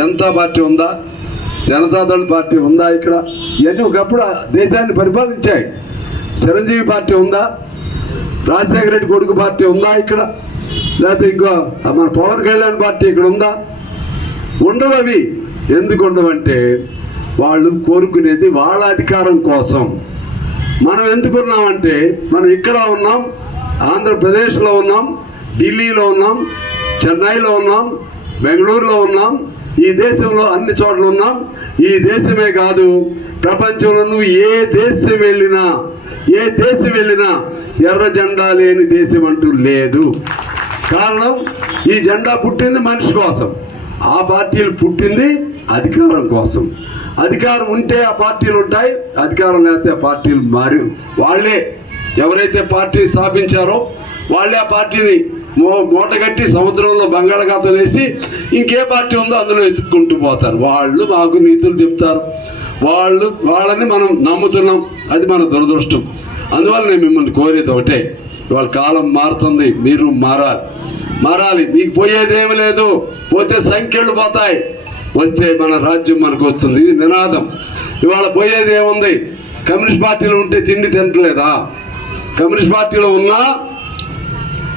Janata party ఉందా? Janata Dal party ఉందా ఇక్కడ? ఇవన్నీ ఒకప్పుడు దేశాన్ని పరిపాలించాయి. చిరంజీవి పార్టీ ఉందా? రాజశేఖర రెడ్డి కొడుకు పార్టీ ఉందా ఇక్కడ? లేకపోతే ఇంకో మన పవన్ కళ్యాణ్ పార్టీ ఇక్కడ ఉందా? ఉండవు అవి. ఎందుకు ఉండవంటే వాళ్ళు కోరుకునేది వాళ్ళ అధికారం కోసం. మనం ఎందుకున్నామంటే మనం ఇక్కడ ఉన్నాం ఆంధ్రప్రదేశ్లో ఉన్నాం ఢిల్లీలో ఉన్నాం చెన్నైలో ఉన్నాం బెంగళూరులో ఉన్నాం ఈ దేశంలో అన్ని చోట్ల ఉన్నాం. ఈ దేశమే కాదు ప్రపంచంలో నువ్వు ఏ దేశం వెళ్ళినా ఏ దేశం వెళ్ళినా ఎర్ర జెండా లేని దేశం అంటూ లేదు. కారణం ఈ జెండా పుట్టింది మనిషి కోసం. ఆ పార్టీలు పుట్టింది అధికారం కోసం. అధికారం ఉంటే ఆ పార్టీలు ఉంటాయి అధికారం లేకపోతే ఆ పార్టీలు మారి వాళ్ళే. ఎవరైతే పార్టీ స్థాపించారో వాళ్ళే ఆ పార్టీని మో మూటగట్టి సముద్రంలో బంగాళాఖాతం వేసి ఇంకే పార్టీ ఉందో అందులో ఎత్తుక్కుంటూ పోతారు. వాళ్ళు మాకు నీతులు చెప్తారు. వాళ్ళు వాళ్ళని మనం నమ్ముతున్నాం. అది మన దురదృష్టం. అందువల్ల నేను మిమ్మల్ని కోరేది ఒకటే. ఇవాళ కాలం మారుతుంది. మీరు మారాలి. మారాలి. మీకు పోయేదేమి లేదు. పోతే సంఖ్యలు పోతాయి. వస్తే మన రాజ్యం మనకు వస్తుంది. ఇది నినాదం. ఇవాళ పోయేది ఏముంది? కమ్యూనిస్ట్ పార్టీలు ఉంటే తిండి తినట్లేదా? కమ్యూనిస్ట్ పార్టీలో ఉన్నా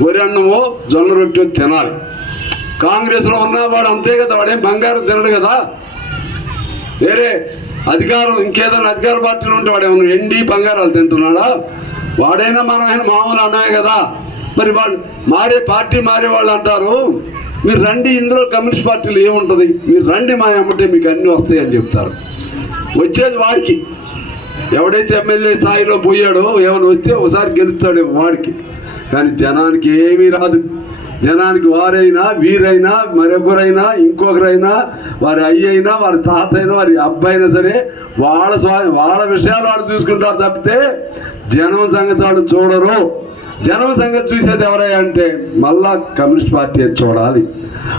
వరి అన్నమో జొన్న రొట్టె తినాలి. కాంగ్రెస్లో ఉన్న వాడు అంతే కదా వాడేం బంగారం తినడు కదా. వేరే అధికారం ఇంకేదైనా అధికార పార్టీలో ఉంటే వాడు ఏమన్నా ఎండి బంగారాలు తింటున్నాడా? వాడైనా మనమైనా మామూలు అన్నమే కదా. మరి వాళ్ళు మారే పార్టీ మారే వాళ్ళు అంటారు. మీరు రండి ఇందులో కమ్యూనిస్ట్ పార్టీలు ఏముంటుంది? మీరు రండి మా ఎమ్మటే మీకు అన్నీ వస్తాయి అని చెప్తారు. వచ్చేది వాడికి. ఎవడైతే ఎమ్మెల్యే స్థాయిలో పోయాడో ఏమైనా వస్తే ఒకసారి గెలుస్తాడు వాడికి. కానీ జనానికి ఏమీ రాదు. జనానికి వారైనా వీరైనా మరొకరైనా ఇంకొకరైనా వారి అయ్యైనా వారి తాత అయినా వారి అబ్బాయి అయినా సరే వాళ్ళ స్వా వాళ్ళ విషయాలు వాళ్ళు చూసుకుంటారు తప్పితే జనం సంగతి వాళ్ళు చూడరు. జనం సంగతి చూసేది ఎవరై అంటే మళ్ళా కమ్యూనిస్ట్ పార్టీ చూడాలి.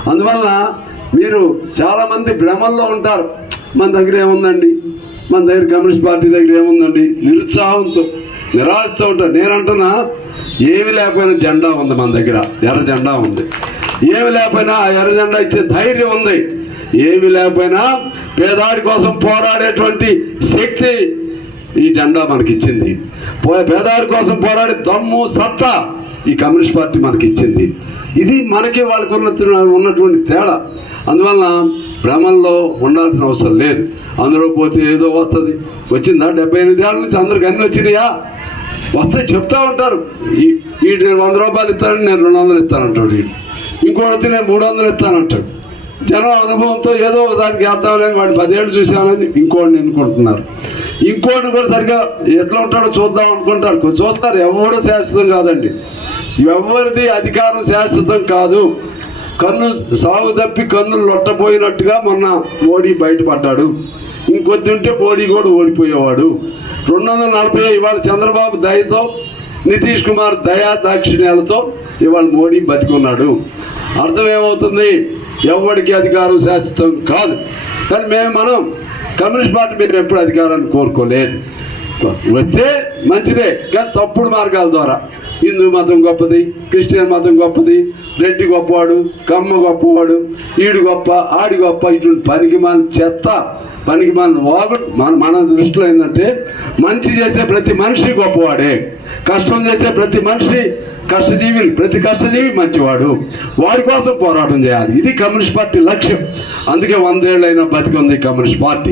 అందువలన మీరు చాలామంది భ్రమల్లో ఉంటారు. మన దగ్గర ఏముందండి? మన దగ్గర కమ్యూనిస్ట్ పార్టీ దగ్గర ఏముందండి? నిరుత్సాహంతో నిరాశతో ఉంటారు. నేనంటున్నా ఏమి లేకపోయినా జెండా ఉంది మన దగ్గర. ఎర్ర జెండా ఉంది. ఏమి లేకపోయినా ఆ ఎర్ర జెండా ఇచ్చే ధైర్యం ఉంది. ఏమి లేకపోయినా పేదాడి కోసం పోరాడేటువంటి శక్తి ఈ జెండా మనకి ఇచ్చింది పో- పేదాడి కోసం పోరాడే దమ్ము సత్తా ఈ కమ్యూనిస్ట్ పార్టీ మనకి ఇచ్చింది ఇది మనకి వాళ్ళకు ఉన్నటువంటి తేడా. అందువలన భ్రమంలో ఉండాల్సిన అవసరం లేదు. అందులో పోతే ఏదో వస్తుంది. వచ్చిందా? డెబ్బై ఎనిమిది ఏళ్ళ నుంచి అందరికి అన్ని వచ్చినాయా? వస్తే చెప్తా ఉంటారు. ఈ వీడు నేను వంద రూపాయలు ఇస్తాను నేను రెండు వందలు ఇస్తానంటాడు వీడు. ఇంకోటి వచ్చి నేను మూడు వందలు ఇస్తానంటాడు. జనం అనుభవంతో ఏదో ఒకసారి చేద్దామని వాడిని పదేళ్ళు చూసామని ఇంకోటిని ఎన్నుకుంటున్నారు. ఇంకోటి కూడా సరిగా ఎట్లా ఉంటాడో చూద్దాం అనుకుంటారు. చూస్తారు. ఎవడో శాశ్వతం కాదండి. ఎవరిది అధికారం శాశ్వతం కాదు. కన్ను సాగు తప్పి కన్నులు లొట్టపోయినట్టుగా మొన్న మోడీ బయటపడ్డాడు. ఇంకొద్ది ఉంటే మోడీ కూడా ఓడిపోయేవాడు. రెండు వందల నలభై ఇవాళ చంద్రబాబు దయతో నితీష్ కుమార్ దయా దాక్షిణ్యాలతో ఇవాళ మోడీ బతికున్నాడు. అర్థం ఏమవుతుంది ఎవరికి అధికారం శాశ్వతం కాదు. కానీ మేము మనం కమ్యూనిస్ట్ పార్టీ మేము ఎప్పుడు అధికారాన్ని కోరుకోలేదు. వస్తే మంచిదే. కానీ తప్పుడు మార్గాల ద్వారా. హిందూ మతం గొప్పది క్రిస్టియన్ మతం గొప్పది రెడ్డి గొప్పవాడు కమ్మ గొప్పవాడు ఈడు గొప్ప ఆడి గొప్ప ఇటువంటి పనికి మన చెత్త పనికి మన వాగు మన మన దృష్టిలో ఏంటంటే మంచి చేసే ప్రతి మనిషి గొప్పవాడే. కష్టం చేసే ప్రతి మనిషి కష్టజీవి ప్రతి కష్టజీవి మంచివాడు. వాడి కోసం పోరాటం చేయాలి. ఇది కమ్యూనిస్ట్ పార్టీ లక్ష్యం. అందుకే వందేళ్ళైనా బతికి ఉంది కమ్యూనిస్ట్ పార్టీ.